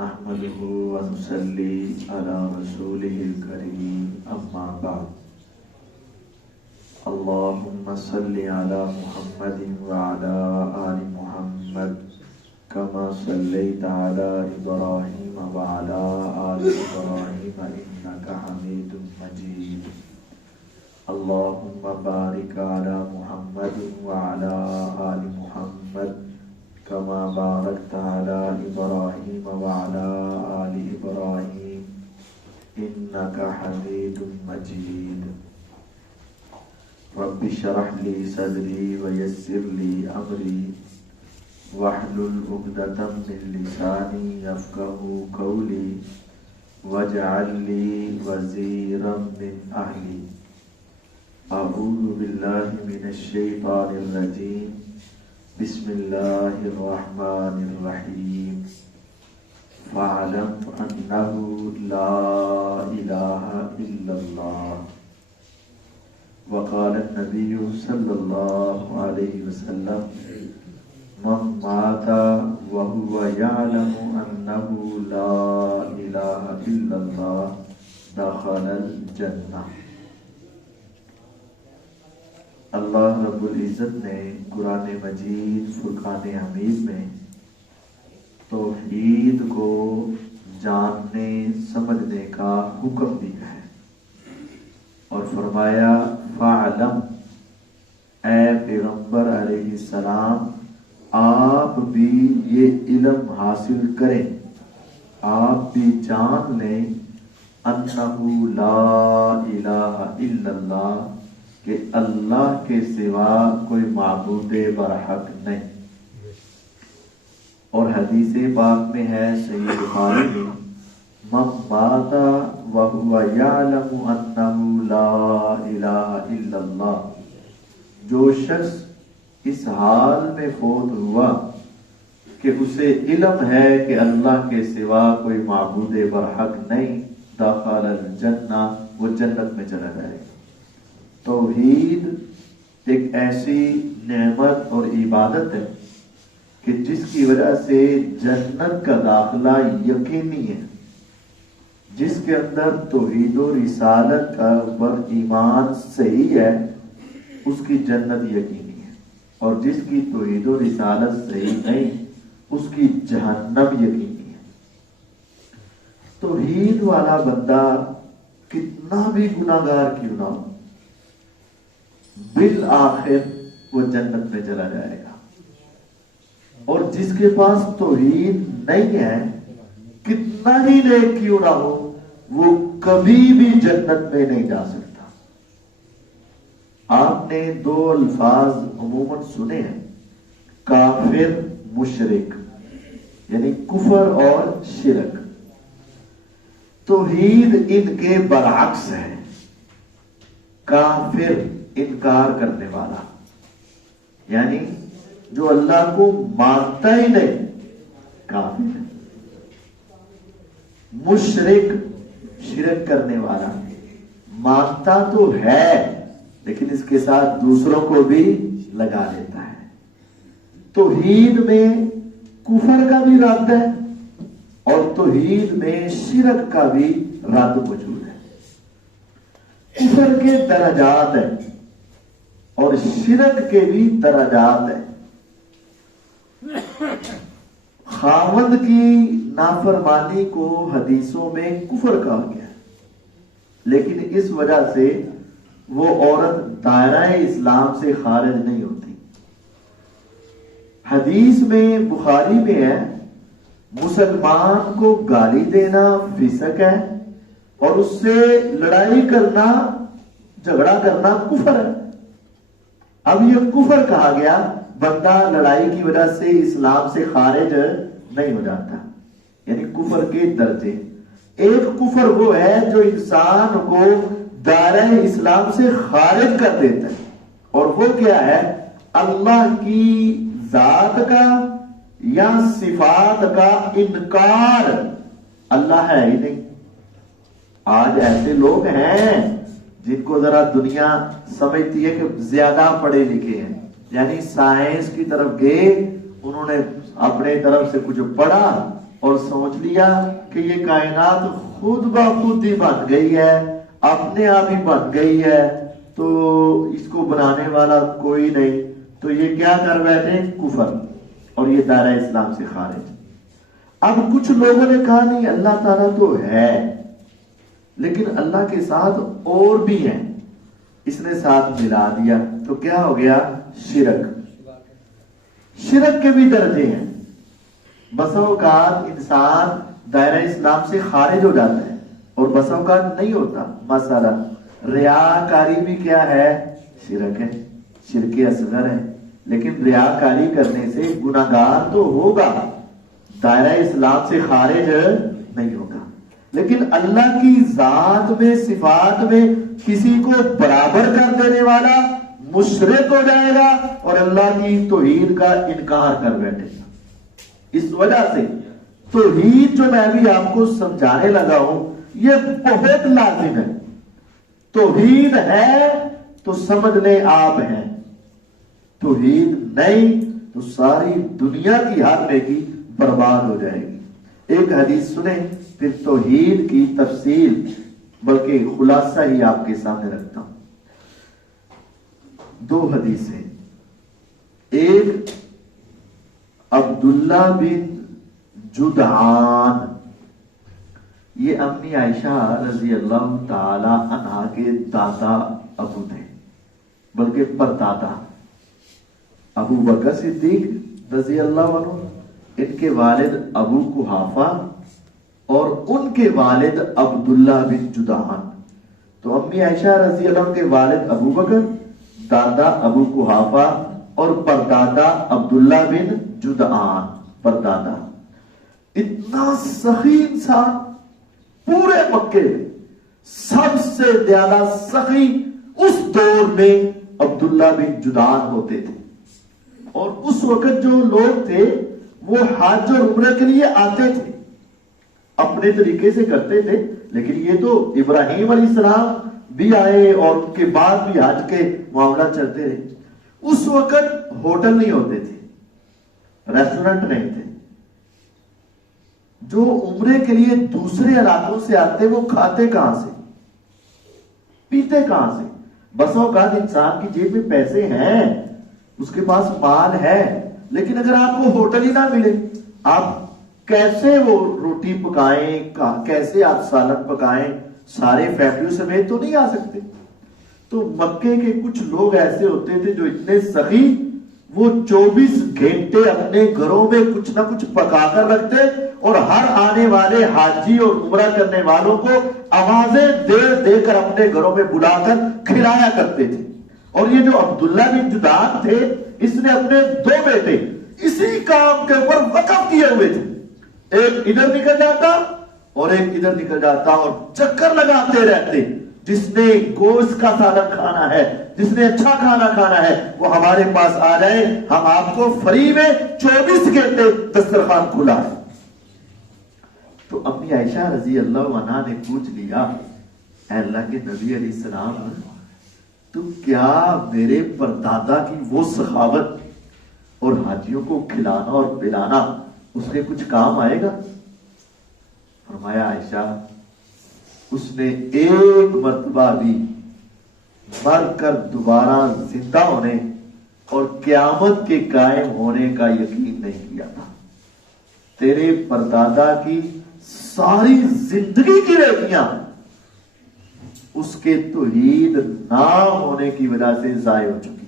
نحمده ونصلي على رسوله الكريم أما بعد اللهم صل على محمد وعلى آل محمد كما صليت على إبراهيم وعلى آل إبراهيم إنك حميد مجيد اللهم بارك على محمد وعلى آل محمد كما باركت على إبراهيم وعلى آل إبراهيم إنك حميد مجيد رب اشرح لي صدري ويسر لي أمري واحلل عقدة من لساني يفقهوا قولي واجعل لي وزيرا من أهلي أعوذ بالله من الشيطان الرجيم بسم الله الرحمن الرحيم فاعلم أنه لا إله إلا الله وقال النبي صلى الله عليه وسلم من مات وهو يعلم أنه لا إله إلا الله دخل الجنة۔ اللہ رب العزت نے قرآن مجید فرقان حمید میں توحید کو جاننے سمجھنے کا حکم دیا ہے اور فرمایا فاعلم، اے پیغمبر علیہ السلام آپ بھی یہ علم حاصل کریں، آپ بھی جان لیں انہ لا الہ الا اللہ، کہ اللہ کے سوا کوئی معبود برحق نہیں۔ اور حدیث پاک میں ہے صحیح بخاری میں من مات وهو يعلم انه لا الہ الا اللہ، جو شخص اس حال میں فوت ہوا کہ اسے علم ہے کہ اللہ کے سوا کوئی معبود برحق نہیں، دخل الجنہ، وہ جنت میں چلا جائے گا۔ توحید ایک ایسی نعمت اور عبادت ہے کہ جس کی وجہ سے جنت کا داخلہ یقینی ہے۔ جس کے اندر توحید و رسالت کا پر ایمان صحیح ہے اس کی جنت یقینی ہے، اور جس کی توحید و رسالت صحیح نہیں اس کی جہنم یقینی ہے۔ توحید والا بندہ کتنا بھی گناہگار کیوں نہ ہو بالآخر وہ جنت میں چلا جائے گا، اور جس کے پاس توحید نہیں ہے کتنا ہی نیک کیوں نہ ہو وہ کبھی بھی جنت میں نہیں جا سکتا۔ آپ نے دو الفاظ عموماً سنے ہیں، کافر مشرک، یعنی کفر اور شرک۔ توحید ان کے برعکس ہے، کافر انکار کرنے والا، یعنی جو اللہ کو مانتا ہی نہیں کافر ہے۔ مشرک شرک کرنے والا، مانتا تو ہے لیکن اس کے ساتھ دوسروں کو بھی لگا لیتا ہے۔ توحید میں کفر کا بھی رد ہے اور توحید میں شرک کا بھی رد موجود ہے۔ کفر کے درجات ہیں اور شرک کے بھی درجات ہیں۔ خاوند کی نافرمانی کو حدیثوں میں کفر کہا گیا ہے، لیکن اس وجہ سے وہ عورت دائرہ اسلام سے خارج نہیں ہوتی۔ حدیث میں بخاری میں ہے مسلمان کو گالی دینا فسق ہے اور اس سے لڑائی کرنا، جھگڑا کرنا کفر ہے۔ اب یہ کفر کہا گیا، بندہ لڑائی کی وجہ سے اسلام سے خارج نہیں ہو جاتا، یعنی کفر کے درجے۔ ایک کفر وہ ہے جو انسان کو دائرہ اسلام سے خارج کر دیتا ہے، اور وہ کیا ہے؟ اللہ کی ذات کا یا صفات کا انکار، اللہ ہے ہی نہیں۔ آج ایسے لوگ ہیں جن کو ذرا دنیا سمجھتی ہے کہ زیادہ پڑھے لکھے ہیں، یعنی سائنس کی طرف گئے، انہوں نے اپنے طرف سے کچھ پڑھا اور سوچ لیا کہ یہ کائنات خود بخود ہی بن گئی ہے، اپنے آپ ہی بن گئی ہے، تو اس کو بنانے والا کوئی نہیں، تو یہ کیا کر بیٹھے؟ کفر، اور یہ دائرہ اسلام سے خارج۔ اب کچھ لوگوں نے کہا نہیں، اللہ تعالیٰ تو ہے لیکن اللہ کے ساتھ اور بھی ہیں، اس نے ساتھ ملا دیا، تو کیا ہو گیا؟ شرک۔ شرک کے بھی درجے ہیں، بسا اوقات انسان دائرہ اسلام سے خارج ہو جاتا ہے اور بسا اوقات نہیں ہوتا۔ مثلا ریاکاری بھی کیا ہے؟ شرک ہے، شرک اصغر ہے، لیکن ریاکاری کرنے سے گناہگار تو ہوگا، دائرہ اسلام سے خارج نہیں ہوگا۔ لیکن اللہ کی ذات میں، صفات میں کسی کو برابر کر دینے والا مشرک ہو جائے گا اور اللہ کی توحید کا انکار کر بیٹھے گا۔ اس وجہ سے توحید جو میں بھی آپ کو سمجھانے لگا ہوں یہ بہت لازم ہے۔ توحید ہے تو سمجھ لیں آپ ہیں، توحید نہیں تو ساری دنیا کی ہر نیکی برباد ہو جائے گی۔ ایک حدیث سنیں پھر توحید کی تفصیل بلکہ خلاصہ ہی آپ کے سامنے رکھتا ہوں۔ دو حدیثیں، ایک عبداللہ بن جدعان، یہ امی عائشہ رضی اللہ تعالی عنہا کے دادا ابو تھے، بلکہ پردادا۔ ابو بکر صدیق رضی اللہ عنہ، ان کے والد ابو قحافہ اور ان کے والد عبداللہ بن جدعان۔ تو امی عائشہ رضی اللہ عنہ کے والد ابو بکر، دادا ابو قحافہ اور پردادا عبداللہ بن جدعان، پردادا۔ اتنا سخی انسان پورے مکے میں، سب سے زیادہ سخی اس دور میں عبداللہ بن جدعان ہوتے تھے۔ اور اس وقت جو لوگ تھے وہ حج اور عمرہ کے لیے آتے تھے، اپنے طریقے سے کرتے تھے، لیکن یہ تو ابراہیم علیہ السلام بھی آئے اور ان کے بعد بھی حج کے معاملات چلتے رہے۔ اس وقت ہوٹل نہیں ہوتے تھے، ریسٹورنٹ نہیں تھے، جو عمرے کے لیے دوسرے علاقوں سے آتے وہ کھاتے کہاں سے، پیتے کہاں سے؟ بس اوقات انسان کی جیب میں پیسے ہیں، اس کے پاس مال ہے، لیکن اگر آپ کو ہوٹل ہی نہ ملے، آپ کیسے وہ روٹی پکائیں، کیسے آپ سالن پکائیں؟ سارے فیملی سمیت تو نہیں آ سکتے۔ تو مکے کے کچھ لوگ ایسے ہوتے تھے جو اتنے سخی، وہ 24 گھنٹے اپنے گھروں میں کچھ نہ کچھ پکا کر رکھتے اور ہر آنے والے حاجی اور عمرہ کرنے والوں کو آوازیں دے دے کر اپنے گھروں میں بلا کر کھلایا کرتے تھے۔ اور یہ جو عبداللہ بن جدعان تھے، اس نے اپنے 2 بیٹے اسی کام کے اوپر وقف کیے ہوئے تھے، ایک ادھر نکل جاتا اور ایک ادھر نکل جاتا اور چکر لگاتے رہتے، جس نے گوشت کا سالن کھانا ہے، جس نے اچھا کھانا کھانا ہے، وہ ہمارے پاس آ جائے، ہم آپ کو فری میں 24 گھنٹے دسترخوان کھلا ہے۔ تو امی عائشہ رضی اللہ عنہا نے پوچھ لیا، اے اللہ کے نبی علیہ السلام، تو کیا میرے پردادا کی وہ سخاوت اور حاجیوں کو کھلانا اور پلانا اس کے کچھ کام آئے گا؟ فرمایا عائشہ، اس نے ایک مرتبہ بھی مر کر دوبارہ زندہ ہونے اور قیامت کے قائم ہونے کا یقین نہیں کیا تھا۔ تیرے پردادا کی ساری زندگی کی نیکیاں اس کے توحید نہ ہونے کی وجہ سے ضائع ہو چکی۔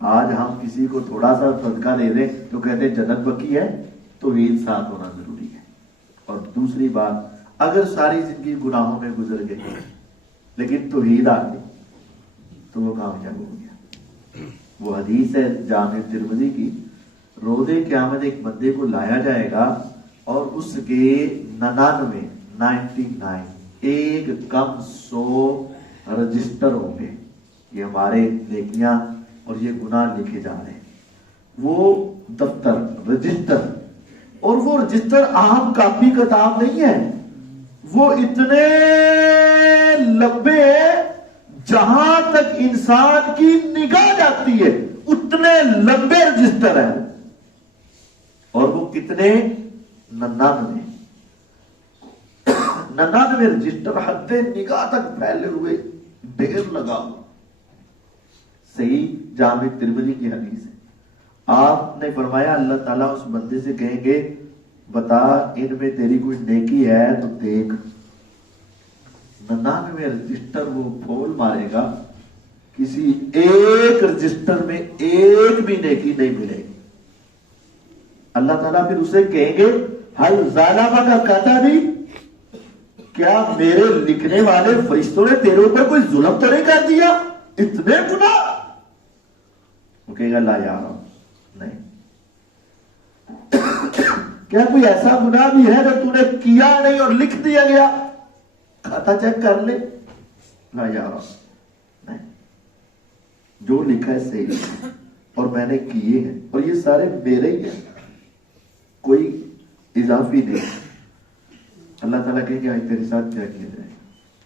آج ہم کسی کو تھوڑا سا صدقہ دے دیں تو کہتے ہیں جنت پکی ہے، توحید ساتھ ہونا ضروری ہے۔ اور دوسری بات، اگر ساری زندگی گناہوں میں گزر گئی لیکن توحید آ گئی تو وہ کامیاب ہو گیا۔ وہ حدیث ہے جامع ترمذی کی، روز قیامت ایک بندے کو لایا جائے گا اور اس کے 99 ایک کم 100 رجسٹر ہوں گے، یہ ہمارے نیکیاں اور یہ گناہ لکھے جا رہے ہیں، وہ دفتر رجسٹر، اور وہ رجسٹر عام کاپی کتاب نہیں ہے، وہ اتنے لمبے ہیں جہاں تک انسان کی نگاہ جاتی ہے اتنے لمبے رجسٹر ہیں۔ اور وہ کتنے؟ 99 رجسٹر حد نگاہ تک پھیلے ہوئے ڈھیر لگا ہوا. صحیح جامع ترمذی کی حدیث ہے. آپ نے فرمایا اللہ تعالیٰ اس بندے سے کہیں گے بتا ان میں تیری کوئی نیکی ہے تو دیکھ. 99 رجسٹر وہ پھول مارے گا, کسی ایک رجسٹر میں ایک بھی نیکی نہیں ملے گی. اللہ تعالیٰ پھر اسے کہیں گے حل ظالمہ کا کہتا بھی, کیا میرے لکھنے والے فرشتوں نے تیرے اوپر کوئی ظلم تو نہیں کر دیا, اتنے گناہ؟ وہ کہے گا لا یار نہیں. کیا کوئی ایسا گناہ بھی ہے جو تو نے کیا نہیں اور لکھ دیا گیا, کھاتا چیک کر لے؟ لا یار نہیں, جو لکھا ہے صحیح ہے اور میں نے کیے ہیں, اور یہ سارے میرے ہی ہیں, کوئی اضافی نہیں. اللہ تعالیٰ کہیں گے آج تیرے ساتھ کیا کیا جائے؟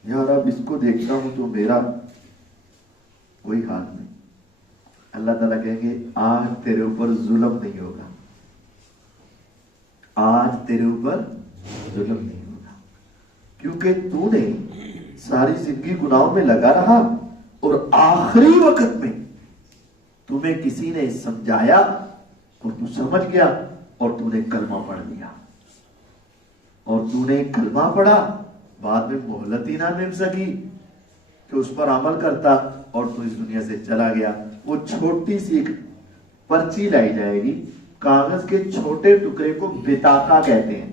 یار اب اس کو دیکھتا ہوں تو میرا کوئی حال نہیں. اللہ تعالیٰ کہیں گے آج تیرے اوپر ظلم نہیں ہوگا, آج تیرے اوپر ظلم نہیں ہوگا, کیونکہ تو نے ساری زندگی گناہوں میں لگا رہا اور آخری وقت میں تمہیں کسی نے سمجھایا اور تو سمجھ گیا اور تو نے کلمہ پڑھ لیا, اور تو نے کلمہ پڑھا, بعد میں مہلت ہی نہ مل سکی کہ اس پر عمل کرتا اور تو اس دنیا سے چلا گیا. وہ چھوٹی سی ایک پرچی لائی جائے گی, کاغذ کے چھوٹے ٹکڑے کو بطاقہ کہتے ہیں.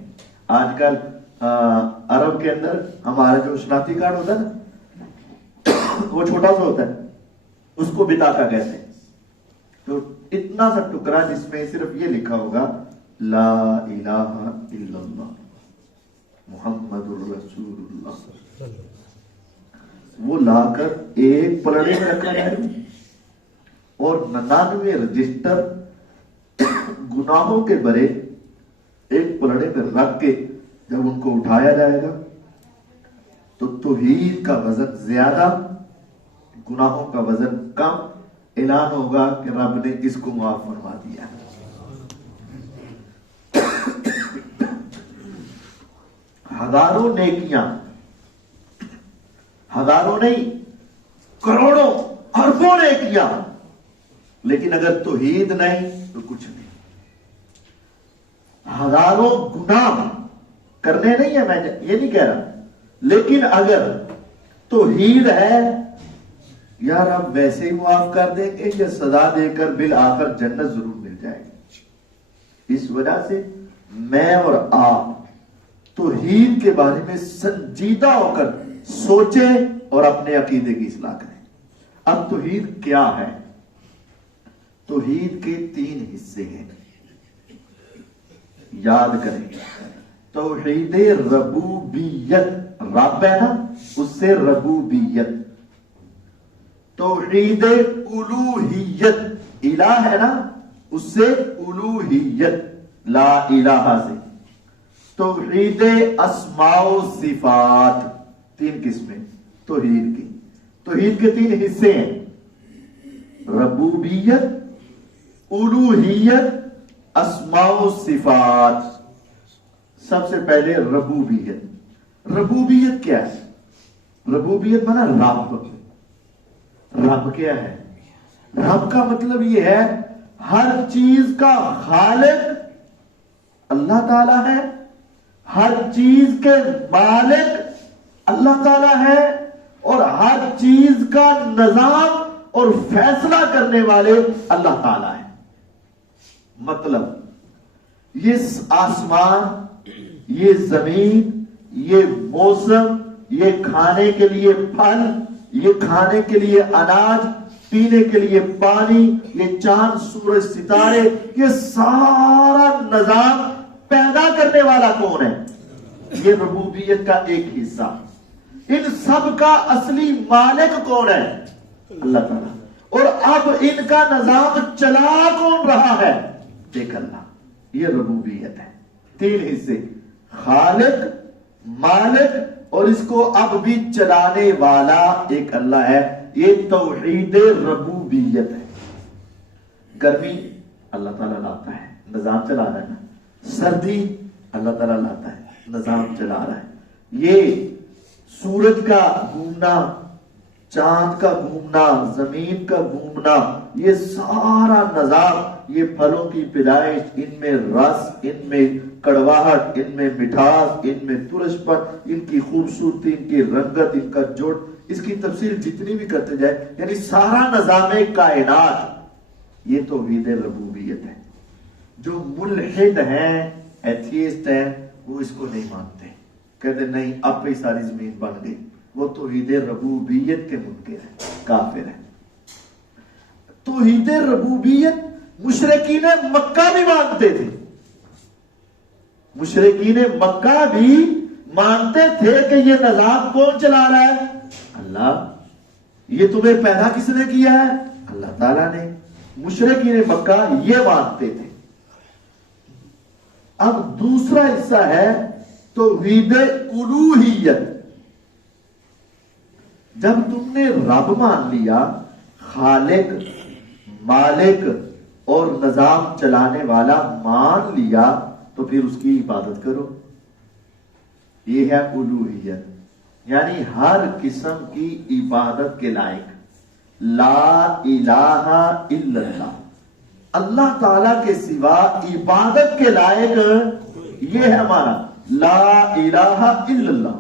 آج کل عرب کے اندر ہمارا جو شناختی کارڈ ہوتا ہے نا, وہ چھوٹا سا ہوتا ہے, اس کو بطاقہ کہتے ہیں. تو اتنا سا ٹکڑا جس میں صرف یہ لکھا ہوگا لا الہ الا اللہ محمد الرسول اللہ, وہ لا کر ایک پلڑے میں رکھا جائے اور 99 رجسٹر گناہوں کے بھرے ایک پلڑے میں رکھ کے جب ان کو اٹھایا جائے گا تو توحید کا وزن زیادہ, گناہوں کا وزن کم. اعلان ہوگا کہ رب نے اس کو معاف فرما دیا. ہزاروں نیکیاں, ہزاروں نہیں کروڑوں اربوں نیکیاں, لیکن اگر توحید نہیں تو کچھ نہیں. ہزاروں گناہ کرنے نہیں ہے, میں یہ نہیں کہہ رہا, لیکن اگر توحید ہے یار آپ ویسے ہی معاف کر دیں گے یا سزا دے کر بالآخر جنت ضرور مل جائے گی. اس وجہ سے میں اور آپ توحید کے بارے میں سنجیدہ ہو کر سوچیں اور اپنے عقیدے کی اصلاح کریں. اب توحید کیا ہے؟ توحید کے 3 حصے ہیں, یاد کریں. توحید ربوبیت, رب ہے نا, اس سے ربوبیت. توحید الوہیت, الہ ہے نا, اس سے الوہیت, لا الہ سے. توحید اسماء و صفات, 3 قسمیں توحید کی. توحید کے 3 حصے ہیں, ربوبیت, الوہیت, اسماء و صفات. سب سے پہلے ربوبیت. ربوبیت کیا ہے؟ ربوبیت مانا رب. رب کیا ہے؟ رب کا مطلب یہ ہے ہر چیز کا خالق اللہ تعالی ہے, ہر چیز کے مالک اللہ تعالی ہے, اور ہر چیز کا نظام اور فیصلہ کرنے والے اللہ تعالی ہے. مطلب یہ آسمان, یہ زمین, یہ موسم, یہ کھانے کے لیے پھل, یہ کھانے کے لیے اناج, پینے کے لیے پانی, یہ چاند سورج ستارے, یہ سارا نظام پیدا کرنے والا کون ہے؟ یہ ربوبیت کا ایک حصہ. ان سب کا اصلی مالک کون ہے؟ اللہ تعالیٰ. اور اب ان کا نظام چلا کون رہا ہے؟ ایک اللہ. یہ ربوبیت ہے. 3 حصے, خالق, مالک, اور اس کو اب بھی چلانے والا ایک اللہ ہے. یہ توحید ربوبیت ہے. گرمی اللہ تعالیٰ لاتا ہے, نظام چلا رہا ہے نا. سردی اللہ تعالیٰ لاتا ہے، نظام چلا رہا ہے. یہ سورج کا گھومنا، چاند کا گھومنا، زمین کا گھومنا، یہ سارا نظام، یہ پھلوں کی پیدائش، ان میں رس، ان میں کڑواہٹ، ان میں مٹھاس، ان میں ترش پر، ان کی خوبصورتی، ان کی رنگت، ان کا جوڑ، اس کی تفسیر جتنی بھی کرتے جائے، یعنی سارا نظام کائنات، یہ توحید ربوبیت ہے. جو ملحد ہیں، ایتھیسٹ ہیں، وہ اس کو نہیں مانتے، کہتے نہیں اب پہ ساری زمین بن گئی. وہ توحید ربوبیت کے منکر ہیں، کافر ہیں. توحید ربوبیت مشرکین مکہ بھی مانتے تھے. مشرکین مکہ بھی مانتے تھے کہ یہ نظام کون چلا رہا ہے؟ اللہ. یہ تمہیں پیدا کس نے کیا ہے؟ اللہ تعالیٰ نے. مشرکین مکہ یہ مانتے تھے. اب دوسرا حصہ ہے توحید الوہیت. جب تم نے رب مان لیا، خالق، مالک اور نظام چلانے والا مان لیا، تو پھر اس کی عبادت کرو. یہ ہے الوہیت، یعنی ہر قسم کی عبادت کے لائق. لا الہ الا اللہ، اللہ تعالی کے سوا عبادت کے لائق یہ ہے ہمارا لا الہ الا اللہ.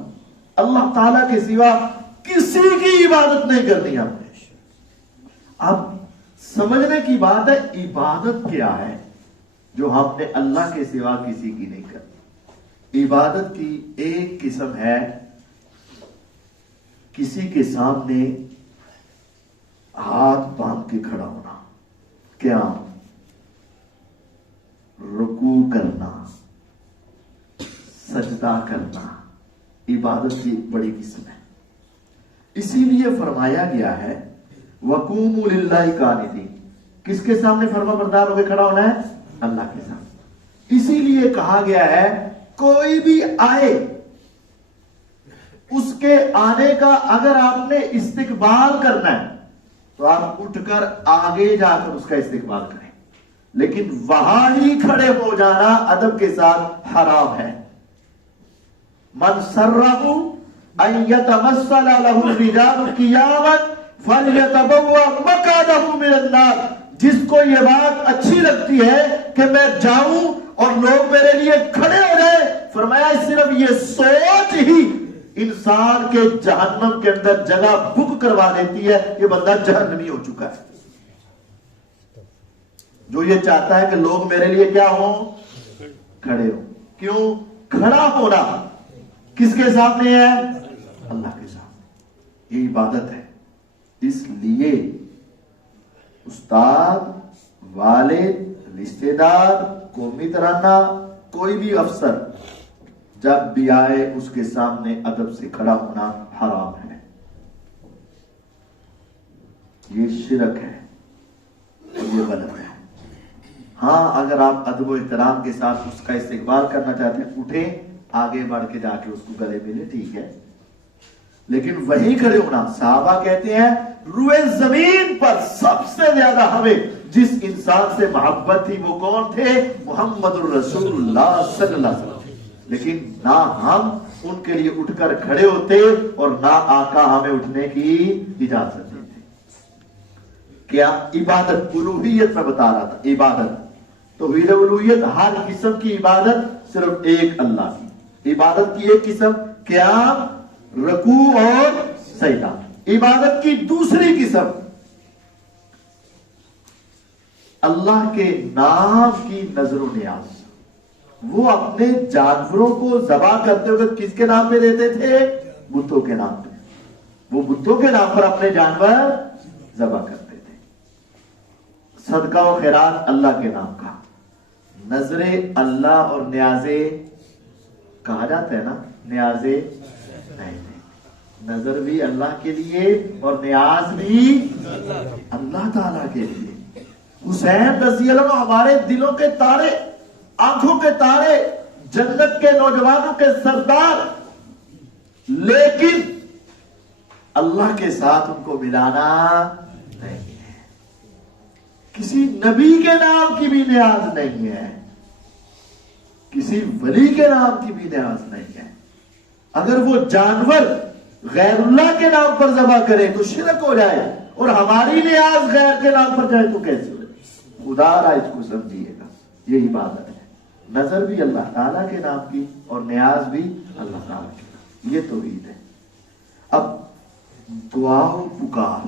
اللہ تعالی کے سوا کسی کی عبادت نہیں کرنی ہم نے. اب سمجھنے کی بات ہے عبادت کیا ہے جو ہم نے اللہ کے سوا کسی کی نہیں کرنی. عبادت کی ایک قسم ہے کسی کے سامنے ہاتھ باندھ کے کھڑا ہونا، کیا رکوع کرنا، سجدہ کرنا، عبادت کی ایک بڑی قسم ہے. اسی لیے فرمایا گیا ہے وَقُومُوا لِلَّهِ قَانِتِينَ. کس کے سامنے فرما بردار ہو کے کھڑا ہونا ہے؟ اللہ کے سامنے. اسی لیے کہا گیا ہے کوئی بھی آئے، اس کے آنے کا اگر آپ نے استقبال کرنا ہے تو آپ اٹھ کر آگے جا کر اس کا استقبال کریں، لیکن وہاں ہی کھڑے ہو جانا ادب کے ساتھ حرام ہے. من سرہ ان یتمثل لہ الرجال قیاما فلیتبوأ مقعدہ من النار. جس کو یہ بات اچھی لگتی ہے کہ میں جاؤں اور لوگ میرے لیے کھڑے ہو جائے، فرمایا صرف یہ سوچ ہی انسان کے جہنم کے اندر جگہ بک کروا دیتی ہے. یہ بندہ جہنمی ہو چکا ہے. جو یہ چاہتا ہے کہ لوگ میرے لیے کیا ہوں؟ کھڑے ہوں. کیوں کھڑا ہونا کس کے سامنے ہے؟ اللہ کے سامنے. یہ عبادت ہے. اس لیے استاد، والد، رشتہ دار، قومی ترانہ، کوئی بھی افسر جب بھی آئے اس کے سامنے ادب سے کھڑا ہونا حرام ہے. یہ شرک ہے اور یہ غلط ہے. ہاں اگر آپ ادب و احترام کے ساتھ اس کا استقبال کرنا چاہتے ہیں، اٹھیں، آگے بڑھ کے جا کے اس کو گلے ملے، ٹھیک ہے، لیکن وہیں کھڑے ہونا. صحابہ کہتے ہیں روئے زمین پر سب سے زیادہ ہمیں جس انسان سے محبت تھی وہ کون تھے؟ محمد الرسول اللہ صلی اللہ علیہ وسلم. لیکن نہ ہم ان کے لیے اٹھ کر کھڑے ہوتے اور نہ آقا ہمیں اٹھنے کی اجازت دیتے. کیا عبادت الوہیت میں بتا رہا تھا. عبادت توحید الوہیت، ہر قسم کی عبادت صرف ایک اللہ کی. عبادت کی ایک قسم قیام، رکوع اور سجدہ. عبادت کی دوسری قسم اللہ کے نام کی نظر و نیاز. وہ اپنے جانوروں کو ذبح کرتے ہوئے کس کے نام پہ دیتے تھے؟ بتوں کے نام پہ. وہ بتوں کے نام پر اپنے جانور ذبح کرتے تھے. صدقہ و خیرات اللہ کے نام کا. نظر اللہ اور نیازے کہا جاتا ہے نا، نیازے نہیں، نظر بھی اللہ کے لیے اور نیاز بھی اللہ تعالیٰ کے لیے. حسین رضی اللہ عنہ ہمارے دلوں کے تارے، آنکھوں کے تارے، جنت کے نوجوانوں کے سردار، لیکن اللہ کے ساتھ ان کو ملانا نہیں ہے. کسی نبی کے نام کی بھی نیاز نہیں ہے. کسی ولی کے نام کی بھی نیاز نہیں ہے. اگر وہ جانور غیر اللہ کے نام پر ذبح کرے تو شرک ہو جائے, اور ہماری نیاز غیر کے نام پر جائے تو کیسے ہو جائے؟ خدا را اس کو سمجھیے گا, یہ عبادت ہے. نظر بھی اللہ تعالیٰ کے نام کی اور نیاز بھی اللہ تعالیٰ کے نام, یہ توحید ہے. اب دعا و پکار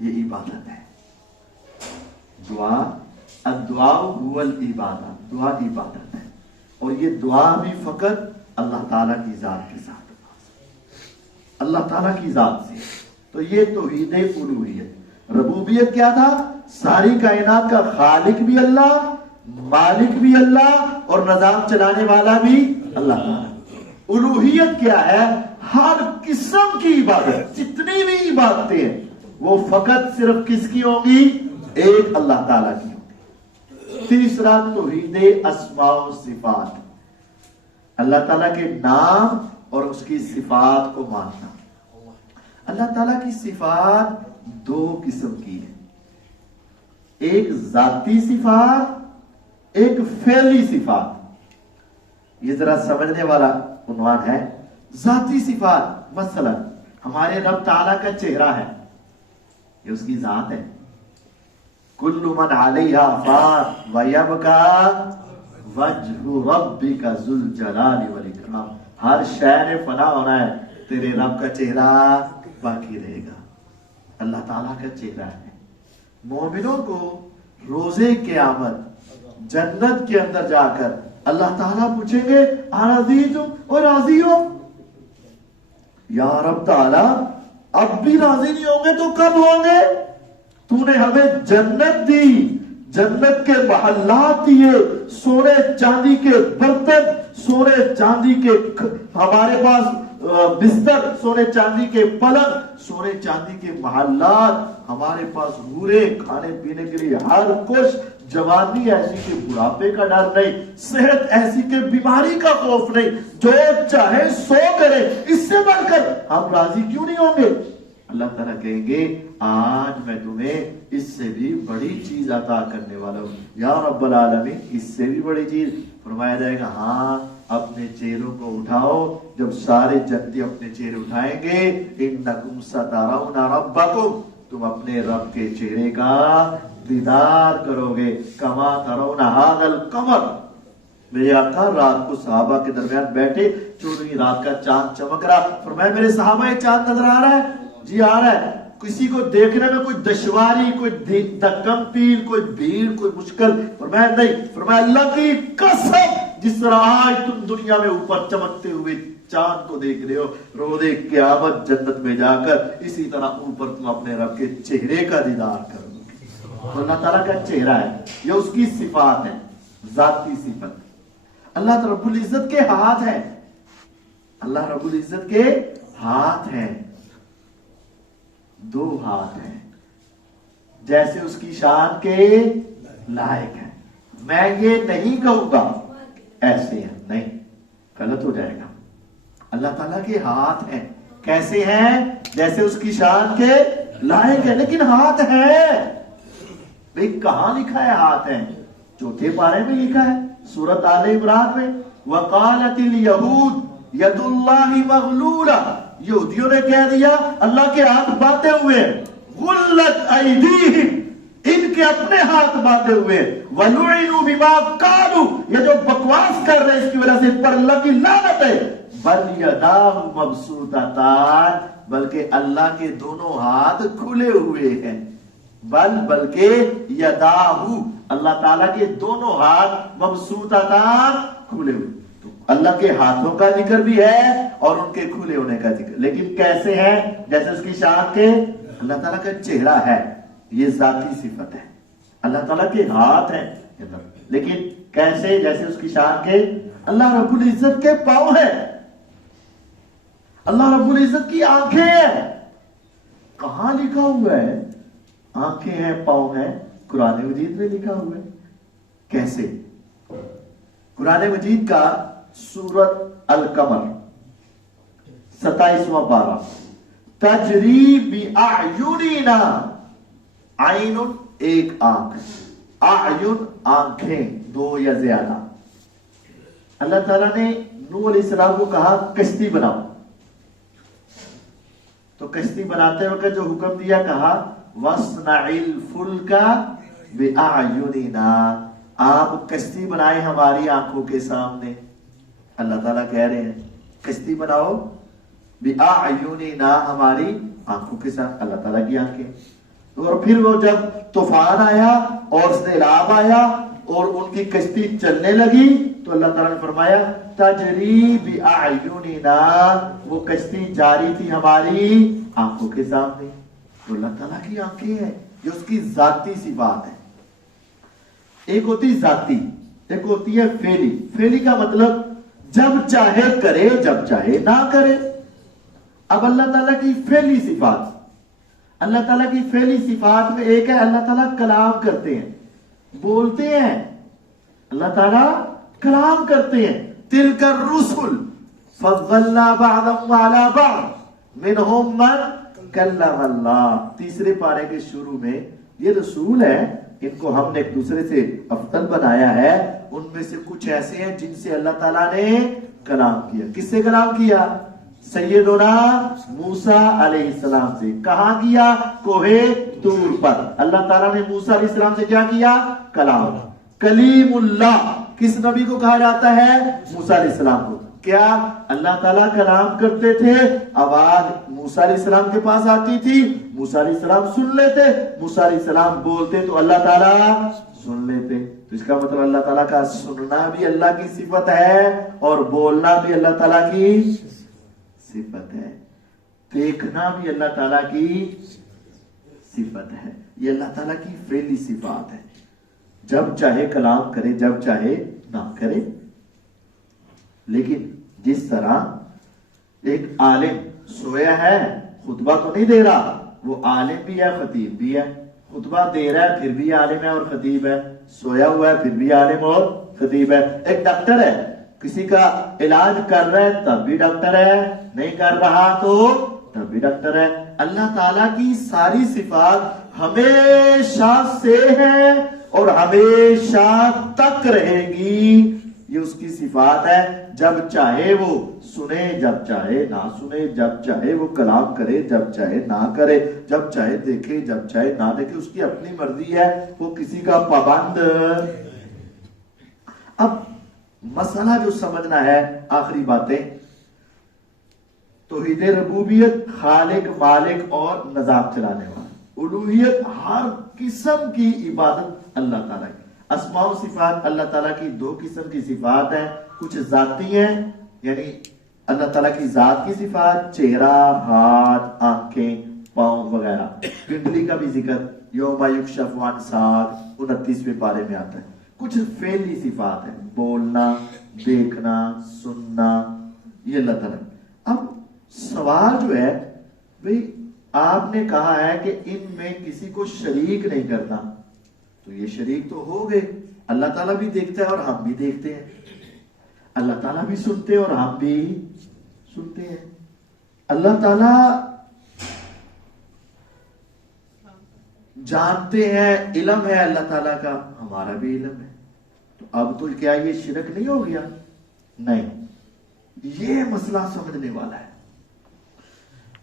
یہ عبادت ہے. الدعاء هو العبادہ, دعا عبادت ہے. اور یہ دعا بھی فقط اللہ تعالیٰ کی ذات کے ساتھ, اللہ تعالیٰ کی ذات سے. تو یہ توحید الوہیت. ربوبیت کیا تھا؟ ساری کائنات کا خالق بھی اللہ, مالک بھی اللہ, اور نظام چلانے والا بھی اللہ تعالیٰ. الوہیت کیا ہے؟ ہر قسم کی عبادت, جتنی بھی عبادتیں ہیں وہ فقط صرف کس کی ہوں گی؟ ایک اللہ تعالیٰ کی ہوگی. تیسرا توحید اسماء و صفات, اللہ تعالیٰ کے نام اور اس کی صفات کو ماننا. اللہ تعالیٰ کی صفات دو قسم کی ہیں, ایک ذاتی صفات, ایک فعلی صفات. یہ ذرا سمجھنے والا عنوان ہے. ذاتی صفات, مثلا ہمارے رب تعالیٰ کا چہرہ ہے, یہ اس کی ذات ہے. کل من علیہا فان ویبقی وجہ ربک ذو الجلال والاکرام. ہر شے نے فنا ہونا ہے, تیرے رب کا چہرہ باقی رہے گا. اللہ تعالیٰ کا چہرہ ہے. مومنوں کو روزے قیامت جنت کے اندر جا کر اللہ تعالیٰ پوچھیں گے راضی تم اور راضی ہو؟ یا رب تعالیٰ اب بھی راضی نہیں ہوں گے تو کب ہوں گے؟ تو نے ہمیں جنت دی, جنت کے محلات دیے, سونے چاندی کے برتن, سونے چاندی کے ہمارے پاس بستر, سونے چاندی کے پلنگ, سونے چاندی کے محلات ہمارے پاس, حورے کھانے پینے کے لیے ہر کچھ, جوانی ایسی کہ بڑھاپے کا ڈر نہیں, صحت ایسی کہ بیماری کا خوف نہیں, جو چاہے سو کرے, اس سے بڑھ کر ہم راضی کیوں نہیں ہوں گے؟ اللہ تعالیٰ کہیں گے آج میں تمہیں اس سے بھی بڑی چیز عطا کرنے والا ہوں. یا رب العالمین, اس سے بھی بڑی چیز؟ فرمایا جائے گا ہاں, اپنے چہروں کو اٹھاؤ. جب سارے جنتی اپنے چہرے اٹھائیں گے, انکم سترون ربکم, تم اپنے رب کے چہرے کا دیدار کرو گے. کما ترون ھذا القمر, میرے آقا رات کو صحابہ کے درمیان بیٹھے, 14ویں رات کا چاند چمک رہا. فرمایا میرے صحابہ یہ چاند نظر آ رہا ہے؟ جی آ رہا ہے. کسی کو دیکھنے میں کوئی دشواری, کوئی دکم پیل, کوئی بھیڑ, کوئی مشکل؟ فرمایا نہیں. فرمایا اللہ کی قسم, جس طرح آج تم دنیا میں اوپر چمکتے ہوئے چاند کو دیکھ رہے ہو, روزے قیامت جنت میں جا کر اسی طرح اوپر تم اپنے رب کے چہرے کا دیدار کرو گے. اللہ تعالیٰ کا چہرہ ہے, یہ اس کی صفات ہے, ذاتی صفت. اللہ رب العزت کے ہاتھ ہے, اللہ رب العزت کے ہاتھ ہیں, دو ہاتھ ہیں, جیسے اس کی شان کے لائق ہے. میں یہ نہیں کہوں گا ایسے ہیں, نہیں, غلط ہو جائے گا. اللہ تعالیٰ کے ہاتھ ہیں, کیسے ہیں؟ جیسے اس کی شان کے لائق ہے, لیکن ہاتھ ہے. بھئی کہاں لکھا ہے ہاتھ ہیں؟ 4 پارے میں لکھا ہے, سورۃ آل عمران میں. وقالت اليہود ید اللہ مغلولہ, یہودیوں نے کہہ دیا اللہ کے ہاتھ باندھے ہوئے. غلت ایدیہم, ان کے اپنے ہاتھ باندھے ہوئے. وَلُعِنُوا بِمَا قَالُوا, یہ جو بکواس کر رہے اس کی وجہ سے پر اللہ کی لعنت ہے. بل یداہ مبسوطتان, بلکہ اللہ کے دونوں ہاتھ کھلے ہوئے ہیں. بلکہ یداہ, اللہ تعالیٰ کے دونوں ہاتھ مبسوطتان, کھلے ہوئے. تو اللہ کے ہاتھوں کا ذکر بھی ہے اور ان کے کھلے ہونے کا ذکر, لیکن کیسے ہیں؟ جیسے اس کی شان کے. اللہ تعالیٰ کا چہرہ ہے, یہ ذاتی صفت ہے. اللہ تعالیٰ کے ہاتھ ہیں, لیکن کیسے؟ جیسے اس کی شان کے. اللہ رب العزت کے پاؤں ہیں, اللہ رب العزت کی آنکھیں ہیں. کہاں لکھا ہوا ہے آنکھیں ہیں پاؤں ہیں؟ قرآن مجید میں لکھا ہوا ہے. کیسے؟ قرآن مجید کا سورۃ القمر 27واں پارہ. تجری بِأَعْيُنِنَا, عین ایک آنکھ, اعین آنکھیں, 2 یا زیادہ. اللہ تعالیٰ نے نوح علیہ السلام کو کہا کشتی بناؤ، تو کشتی بناتے وقت جو حکم دیا کہا وَاصْنَعِ الْفُلْكَ بِأَعْيُنِنَا، آپ کشتی بنائے ہماری آنکھوں کے سامنے. اللہ تعالیٰ کہہ رہے ہیں کشتی بناؤ بِأَعْيُنِنَا، ہماری آنکھوں کے ساتھ. اللہ تعالیٰ کی آنکھیں. اور پھر وہ جب طوفان آیا اور سیلاب آیا اور ان کی کشتی چلنے لگی تو اللہ تعالیٰ نے فرمایا تجری بِأَعْيُنِنَا، وہ کشتی جاری تھی ہماری آنکھوں کے سامنے. تو اللہ تعالیٰ کی آنکھیں ہیں، یہ اس کی ذاتی صفات ہے. ایک ہوتی ذاتی، ایک ہوتی ہے فعلی. فعلی کا مطلب جب چاہے کرے، جب چاہے نہ کرے. اب اللہ تعالیٰ کی فعلی صفات، اللہ تعالیٰ کی فعلی صفات میں ایک ہے اللہ تعالیٰ کلام کرتے ہیں، بولتے ہیں. اللہ تعالیٰ کلام کرتے ہیں. تلک الرسل فضلنا بعضهم على بعض منهم من کلم اللہ. تیسرے پارے کے شروع میں یہ رسول ہے، ان کو ہم نے ایک دوسرے سے افضل بنایا ہے. ان میں سے کچھ ایسے ہیں جن سے اللہ تعالیٰ نے کلام کیا. کس سے کلام کیا؟ سیدنا موسیٰ علیہ السلام سے. کہاں کیا؟ کوہ طور پر. اللہ تعالیٰ نے موسیٰ علیہ السلام سے کیا کیا؟ کلام. کلیم اللہ کس نبی کو کہا جاتا ہے؟ موسیٰ علیہ السلام کو. کیا اللہ تعالیٰ کلام کرتے تھے، آواز موسیٰ علیہ السلام کے پاس آتی تھی، موسیٰ علیہ السلام سن لیتے، موسیٰ علیہ السلام بولتے تو اللہ تعالیٰ سن لیتے. تو اس کا مطلب اللہ تعالیٰ کا سننا بھی اللہ کی صفت ہے اور بولنا بھی اللہ تعالیٰ کی صفت ہے. دیکھنا بھی اللہ تعالیٰ کی صفت ہے. یہ اللہ تعالیٰ کی فعلی صفات ہے. جب چاہے کلام کرے، جب چاہے نہ کرے. لیکن جس طرح ایک عالم سویا ہے، خطبہ تو نہیں دے رہا، وہ عالم بھی ہے خطیب بھی ہے. خطبہ دے رہا ہے پھر بھی عالم ہے اور خطیب ہے، سویا ہوا ہے پھر بھی عالم اور خطیب ہے. ایک ڈاکٹر ہے، کسی کا علاج کر رہا ہے تب بھی ڈاکٹر ہے، نہیں کر رہا تو تب بھی ڈاکٹر ہے. اللہ تعالیٰ کی ساری صفات ہمیشہ سے ہے اور ہمیشہ تک رہے گی. یہ اس کی صفات ہے. جب چاہے وہ سنے، جب چاہے نہ سنے، جب چاہے وہ کلام کرے، جب چاہے نہ کرے، جب چاہے دیکھے، جب چاہے نہ دیکھے. اس کی اپنی مرضی ہے، وہ کسی کا پابند. اب مسئلہ جو سمجھنا ہے، آخری باتیں، توحید ربوبیت، خالق مالک اور نظام چلانے والا. الوہیت، ہر قسم کی عبادت اللہ تعالیٰ کی. اسماء و صفات، اللہ تعالیٰ کی دو قسم کی صفات ہیں. کچھ ذاتی ہیں، یعنی اللہ تعالیٰ کی ذات کی صفات، چہرہ، ہاتھ، آنکھیں، پاؤں وغیرہ. پنڈلی کا بھی ذکر یوم یکشف عن ساق 29ویں پارے میں آتا ہے. کچھ فعلی صفات ہیں، بولنا، دیکھنا، سننا، یہ اللہ تعالیٰ. اب سوال جو ہے بھئی آپ نے کہا ہے کہ ان میں کسی کو شریک نہیں کرنا، تو یہ شریک تو ہو گئے. اللہ تعالیٰ بھی دیکھتا ہے اور ہم بھی دیکھتے ہیں. اللہ تعالیٰ بھی سنتے ہیں اور ہم بھی سنتے ہیں. اللہ تعالیٰ جانتے ہیں، علم ہے اللہ تعالیٰ کا، ہمارا بھی علم ہے. تو اب تو کیا یہ شرک نہیں ہو گیا؟ نہیں. یہ مسئلہ سمجھنے والا ہے.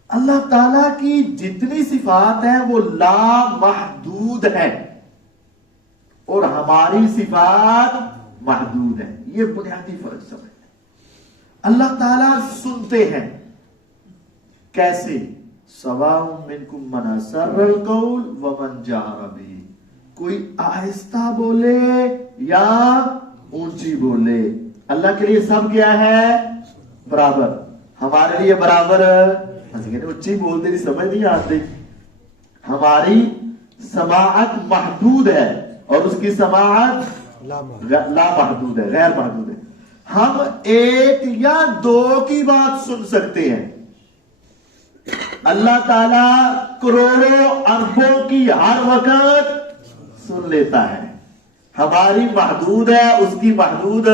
اللہ تعالیٰ کی جتنی صفات ہیں وہ لامحدود ہیں اور ہماری صفات محدود ہیں. یہ بنیادی فرق سمجھتے ہیں. اللہ تعالیٰ سنتے ہیں. کیسے؟ سواء منکم من اسر القول ومن جہر بہ. کوئی آہستہ بولے یا اونچی بولے، اللہ کے لیے سب کیا ہے؟ برابر. ہمارے لیے برابر اونچی بولتے نہیں، سمجھ نہیں آتی. ہماری سماعت محدود ہے اور اس کی سماعت لا محدود ہے، غیر محدود ہے. ہم ایک یا دو کی بات سن سکتے ہیں. اللہ تعالیٰ کروڑوں اربوں کی ہر وقت سن لیتا ہے. ہماری محدود ہے، اس کی محدود.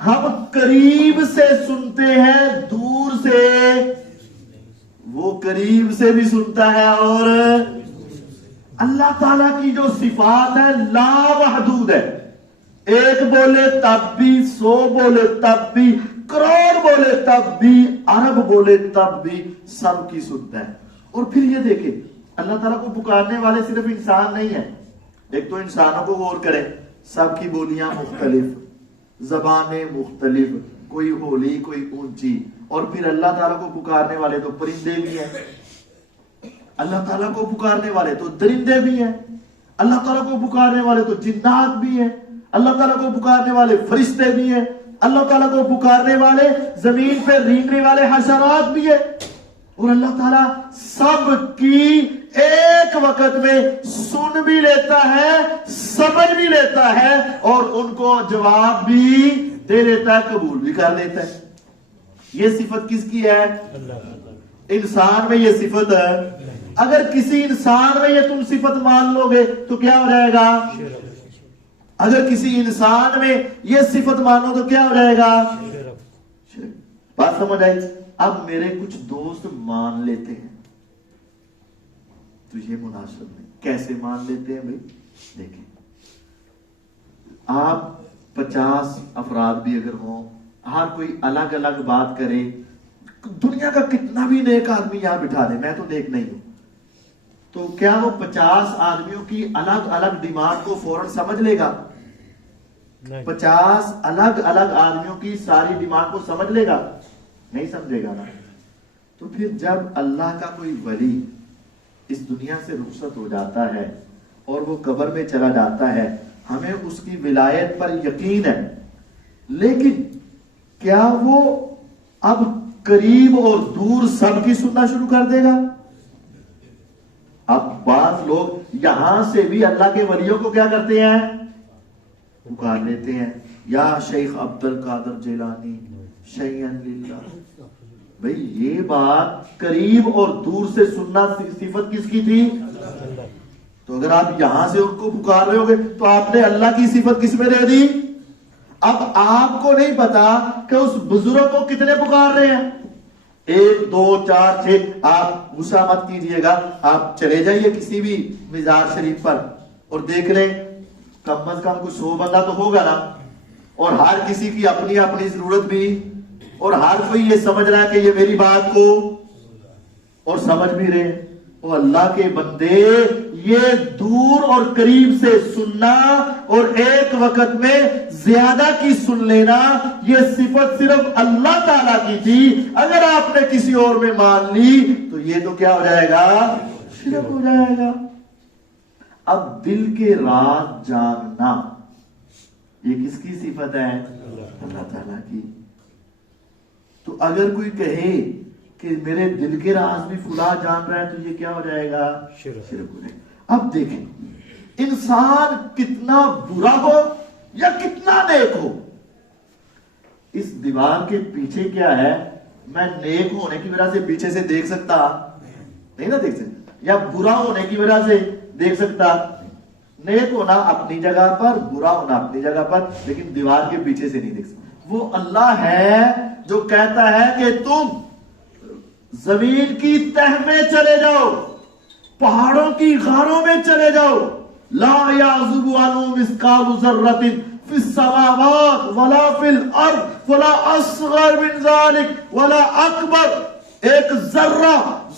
ہم قریب سے سنتے ہیں، دور سے وہ قریب سے بھی سنتا ہے. اور اللہ تعالیٰ کی جو صفات ہے لا محدود ہے. ایک بولے تب بھی، 100 بولے تب بھی، کروڑ بولے تب بھی، ارب بولے تب بھی سب کی سنتا ہے۔ اور پھر یہ دیکھیں اللہ تعالیٰ کو پکارنے والے صرف انسان نہیں ہیں۔ ایک تو انسانوں کو غور کریں، سب کی بولیاں مختلف، زبانیں مختلف، کوئی ہولی کوئی اونچی، اور پھر اللہ تعالیٰ کو پکارنے والے تو پرندے بھی ہیں، اللہ تعالیٰ کو پکارنے والے تو درندے بھی ہیں، اللہ تعالیٰ کو پکارنے والے تو جنات بھی ہیں، اللہ تعالیٰ کو پکارنے والے فرشتے بھی ہیں، اللہ تعالیٰ کو پکارنے والے زمین پہ رینگنے والے حشرات بھی ہیں، اور اللہ تعالیٰ سب کی ایک وقت میں سن بھی لیتا ہے، سمجھ بھی لیتا ہے، اور ان کو جواب بھی دے دیتا ہے، قبول بھی کر لیتا ہے۔ یہ صفت کس کی ہے؟ انسان میں یہ صفت ہے۔ اگر کسی انسان میں یہ تم صفت مان لو گے تو کیا ہو جائے گا؟ اگر کسی انسان میں یہ صفت مانو تو کیا ہو جائے گا؟ بات سمجھ آئی؟ اب میرے کچھ دوست مان لیتے ہیں تو یہ مناسب نہیں۔ کیسے مان لیتے ہیں بھائی؟ دیکھیں، آپ 50 افراد بھی اگر ہوں، ہر کوئی الگ الگ بات کرے، دنیا کا کتنا بھی نیک آدمی یہاں بٹھا دے، میں تو نیک نہیں ہوں، تو کیا وہ 50 آدمیوں کی الگ الگ ڈیمانڈ کو فوراً سمجھ لے گا؟ 50 الگ الگ آدمیوں کی ساری ڈیمانڈ کو سمجھ لے گا؟ نہیں سمجھے گا نا۔ تو پھر جب اللہ کا کوئی ولی اس دنیا سے رخصت ہو جاتا ہے اور وہ قبر میں چلا جاتا ہے، ہمیں اس کی ولایت پر یقین ہے، لیکن کیا وہ اب قریب اور دور سب کی سننا شروع کر دے گا؟ اب بعض لوگ یہاں سے بھی اللہ کے ولیوں کو کیا کرتے ہیں؟ پکار لیتے ہیں، یا شیخ عبد القادر جیلانی شیئن للہ۔ بھئی یہ بات قریب اور دور سے سننا صفت کس کی تھی؟ تو اگر آپ یہاں سے ان کو پکار رہے ہوگے تو آپ نے اللہ کی صفت کس میں دے دی؟ اب آپ کو نہیں پتا کہ اس بزرگ کو کتنے پکار رہے ہیں، 1 2 4 6۔ آپ غصہ مت کیجئے گا، آپ چلے جائیے کسی بھی مزار شریف پر اور دیکھ لیں، کم از کم کوئی 100 بندہ تو ہوگا نا، اور ہر کسی کی اپنی اپنی ضرورت بھی، اور ہر کوئی یہ سمجھ رہا ہے کہ یہ میری بات کو، اور سمجھ بھی رہے ہیں۔ وہ اللہ کے بندے، یہ دور اور قریب سے سننا اور ایک وقت میں زیادہ کی سن لینا، یہ صفت صرف اللہ تعالیٰ کی تھی۔ اگر آپ نے کسی اور میں مان لی تو یہ تو کیا ہو جائے گا؟ شرک ہو جائے گا۔ اب دل کے راز جاننا، یہ کس کی صفت ہے؟ اللہ تعالیٰ کی۔ تو اگر کوئی کہے کہ میرے دل کے راز بھی فلاں جان رہا ہے تو یہ کیا ہو جائے گا؟ شرک ہو جائے گا۔ اب دیکھیں، انسان کتنا برا ہو یا کتنا نیک ہو، اس دیوار کے پیچھے کیا ہے؟ میں نیک ہونے کی وجہ سے پیچھے سے دیکھ سکتا نہیں نا، دیکھ سکتا، یا برا ہونے کی وجہ سے دیکھ سکتا۔ نیک ہونا اپنی جگہ پر، برا ہونا اپنی جگہ پر، لیکن دیوار کے پیچھے سے نہیں دیکھ سکتا۔ وہ اللہ ہے جو کہتا ہے کہ تم زمین کی تہ میں چلے جاؤ، پہاڑوں کی غاروں میں چلے جاؤ، لا یعزب عنہ مثقال ذرۃ فی السماوات ولا فی الارض ولا اصغر من ذلک ولا اکبر۔ ایک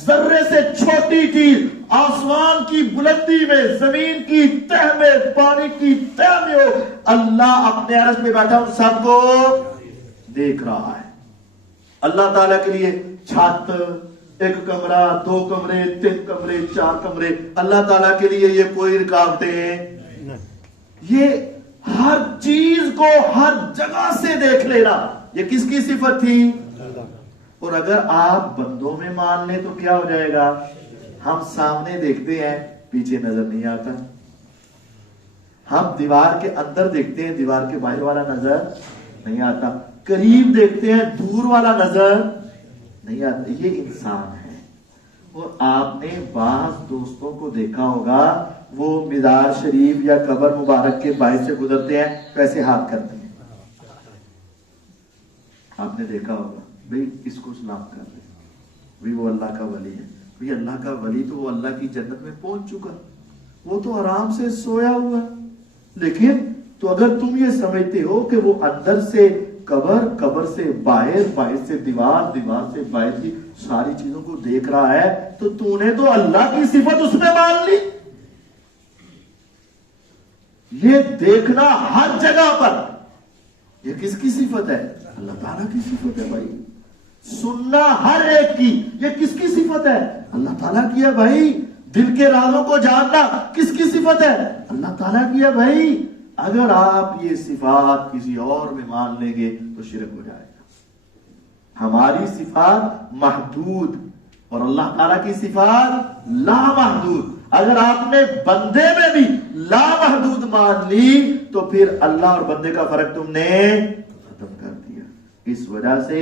ذرے سے چھوٹی چیز آسمان کی بلندی میں، زمین کی تہ میں، پانی کی تہ میں ہو، اللہ اپنے عرش میں بیٹھا ان سب کو دیکھ رہا ہے۔ اللہ تعالیٰ کے لیے چھت، 1 کمرہ، 2 کمرے، 3 کمرے، 4 کمرے، اللہ تعالیٰ کے لیے یہ کوئی رکاوٹیں، یہ ہر چیز کو ہر جگہ سے دیکھ لینا، یہ کس کی صفت تھی؟ اور اگر آپ بندوں میں مان لیں تو کیا ہو جائے گا؟ ہم سامنے دیکھتے ہیں، پیچھے نظر نہیں آتا، ہم دیوار کے اندر دیکھتے ہیں، دیوار کے باہر والا نظر نہیں آتا، قریب دیکھتے ہیں، دور والا نظر نہیں آتا۔ یہ انسان ہے۔ اور آپ نے بعض دوستوں کو دیکھا ہوگا، وہ مزار شریف یا قبر مبارک کے باہر سے گزرتے ہیں تو ایسے ہاتھ کرتے ہیں، آپ نے دیکھا ہوگا، بھئی اس کو سلام کر رہے ہیں، بھئی وہ اللہ کا ولی ہے۔ بھئی اللہ کا ولی تو وہ اللہ کی جنت میں پہنچ چکا، وہ تو آرام سے سویا ہوا، لیکن تو اگر تم یہ سمجھتے ہو کہ وہ اندر سے قبر سے باہر سے دیوار سے باہر کی ساری چیزوں کو دیکھ رہا ہے، تو تو نے تو اللہ کی صفت اس میں مان لی۔ یہ دیکھنا ہر جگہ پر، یہ کس کی صفت ہے؟ اللہ تعالیٰ کی صفت ہے بھائی۔ سننا ہر ایک کی، یہ کس کی صفت ہے؟ اللہ تعالیٰ کی ہے بھائی۔ دل کے رازوں کو جاننا کس کی صفت ہے؟ اللہ تعالیٰ کی ہے بھائی۔ اگر آپ یہ صفات کسی اور میں مان لیں گے تو شرک ہو جائے گا۔ ہماری صفات محدود اور اللہ تعالیٰ کی صفات لامحدود۔ اگر آپ نے بندے میں بھی لامحدود مان لی تو پھر اللہ اور بندے کا فرق تم نے ختم کر دیا۔ اس وجہ سے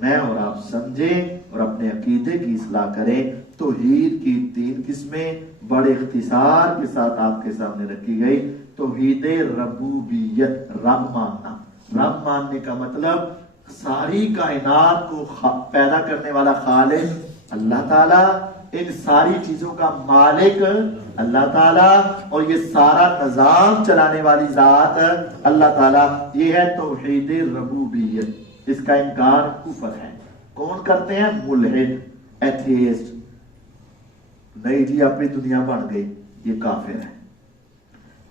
میں اور آپ سمجھیں اور اپنے عقیدے کی اصلاح کریں۔ توحید کی 3 قسمیں بڑے اختصار کے ساتھ آپ کے سامنے رکھی گئی۔ توحید ربوبیت، رب ماننا۔ رب ماننے کا مطلب ساری کائنات کو پیدا کرنے والا خالق اللہ تعالیٰ، ان ساری چیزوں کا مالک اللہ تعالیٰ، اور یہ سارا نظام چلانے والی ذات اللہ تعالیٰ۔ یہ ہے توحید ربوبیت۔ اس کا انکار کفر ہے۔ کون کرتے ہیں؟ ملحد، ایتھیسٹ۔ نہیں جی اپنی دنیا بن گئی، یہ کافر ہے۔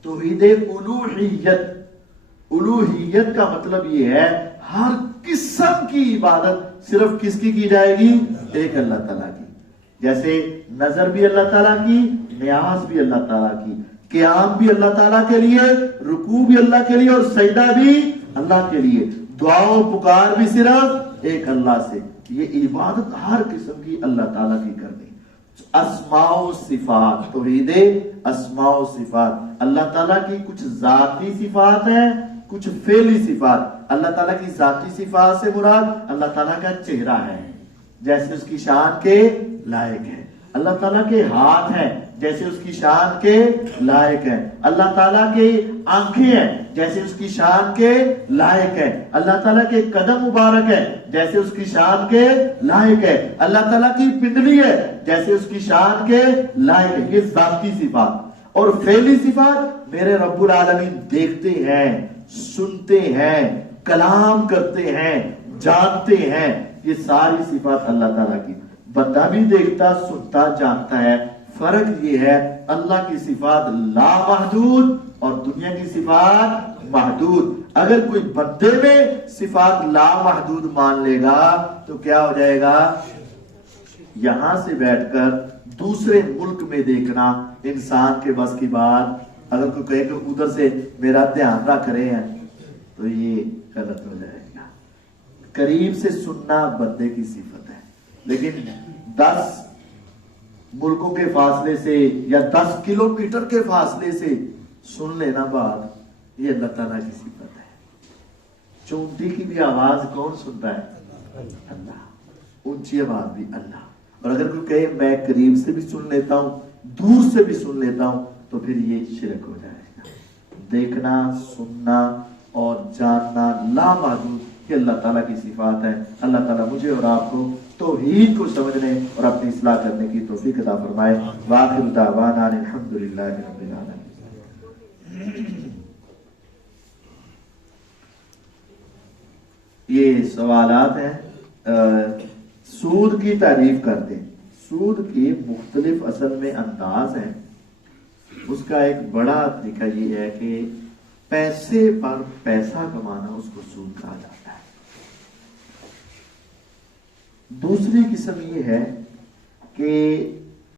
توحید الوہیت، الوہیت کا مطلب یہ ہے ہر قسم کی عبادت صرف کس کی جائے گی؟ ایک اللہ تعالیٰ کی۔ جیسے نظر بھی اللہ تعالیٰ کی، نیاز بھی اللہ تعالیٰ کی، قیام بھی اللہ تعالیٰ کے لیے، رکوع بھی اللہ کے لیے، اور سجدہ بھی اللہ کے لیے، دعا و پکار بھی صرف ایک اللہ سے۔ یہ عبادت ہر قسم کی اللہ تعالیٰ کی کرنی۔ اسماء و صفات، توحید اسماء و صفات، اللہ تعالیٰ کی کچھ ذاتی صفات ہیں، کچھ فعلی صفات۔ اللہ تعالیٰ کی ذاتی صفات سے مراد اللہ تعالیٰ کا چہرہ ہے، جیسے اس کی شان کے لائق ہے۔ اللہ تعالیٰ کے ہاتھ ہیں، جیسے اس کی شان کے لائق ہے۔ اللہ تعالیٰ کی آنکھیں ہیں، جیسے اس کی شان کے لائق ہے۔ اللہ تعالیٰ کے قدم مبارک ہے، جیسے اس کی شان کے لائق ہے۔ اللہ تعالیٰ کی پنڈلی ہے، جیسے اس کی شان کے لائق ہے۔ یہ ذاتی صفات۔ اور فعلی صفات، میرے رب العالمین دیکھتے ہیں، سنتے ہیں، کلام کرتے ہیں، جانتے ہیں۔ یہ ساری صفات اللہ تعالیٰ کی۔ بندہ بھی دیکھتا، سنتا، جانتا ہے۔ فرق یہ ہے اللہ کی صفات لامحدود اور دنیا کی صفات محدود۔ اگر کوئی بندے میں صفات لامحدود مان لے گا تو کیا ہو جائے گا؟ یہاں سے بیٹھ کر دوسرے ملک میں دیکھنا انسان کے بس کی بات۔ اگر کوئی کہے کہ ادھر سے میرا دھیان رکھ رہے ہیں تو یہ غلط ہو جائے گا۔ قریب سے سننا بندے کی صفت ہے، لیکن 10 ملکوں کے فاصلے سے یا 10 کلومیٹر کے فاصلے سے سن لینا بات، یہ اللہ تعالیٰ کی صفت ہے۔ چونٹی کی بھی آواز کون سنتا ہے؟ اللہ۔ اونچی آواز بھی اللہ۔ اور اگر کوئی کہے میں قریب سے بھی سن لیتا ہوں، دور سے بھی سن لیتا ہوں، تو پھر یہ شرک ہو جائے گا۔ دیکھنا، سننا اور جاننا لامحدود، یہ اللہ تعالیٰ کی صفات ہے۔ اللہ تعالیٰ مجھے اور آپ کو توحید کو سمجھنے اور اپنی اصلاح کرنے کی توفیق عطا فرمائے۔ وآخر دعوانا الحمدللہ رب العالمین۔ یہ سوالات ہیں۔ سود کی تعریف کرتے ہیں۔ سود کی مختلف اصل میں انداز ہیں۔ اس کا ایک بڑا طریقہ یہ ہے کہ پیسے پر پیسہ کمانا، اس کو سود کہا جاتا ہے۔ دوسری قسم یہ ہے کہ